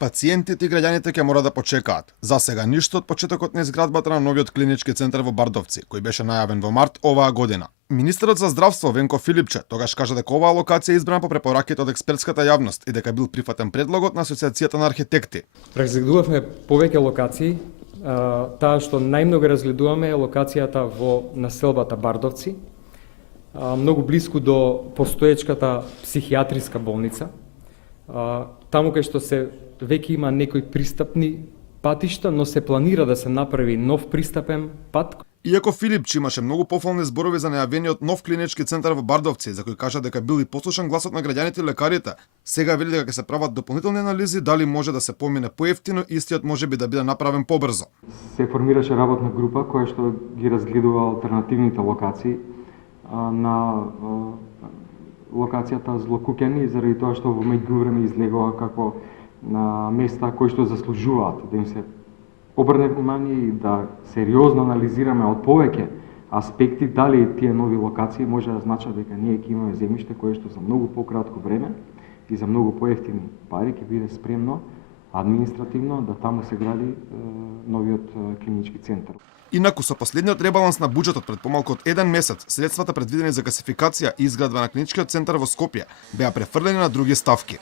Пациентите и граѓаните ќе мора да почекаат. За сега ништо од почетокот на изградбата на новиот клинички центар во Бардовци, кој беше најавен во март оваа година. Министерот за здравство Венко Филипче тогаш кажа дека оваа локација е избрана по препораките од експертската јавност и дека бил прифатен предлогот на Асоциацијата на архитекти. Разгледувавме повеќе локации. Таа што најмногу разгледуваме е локацијата во населбата Бардовци, многу блиску до постоечката психијатриска болница. Таму кај што се веќе има некои пристапни патишта, но се планира да се направи нов пристапен пат. Иако Филипче имаше многу пофални зборови за најавениот нов клинички центар во Бардовци, за кој кажа дека бил и послушан гласот на граѓаните и лекарите, сега вели дека ќе се прават дополнителни анализи дали може да се помине поевтино, истиот можеби да биде направен побрзо. Се формираше работна група која што ги разгледува алтернативните локации на локацијата Злокуќани, заради тоа што во меѓувреме излегува како на места кои што заслужуваат да им се обрне внимание и да сериозно анализираме од повеќе аспекти дали тие нови локации може да значат дека ние ќе имаме земјиште кое што за многу пократко време и за многу поевтини пари ќе биде спремно административно да таму се гради новиот клинички центар. Инаку со последниот ребаланс на буџетот пред помалку од 1 месец, средствата предвидени за гасификација и изградба на клиничкиот центар во Скопје беа префрлени на други ставки.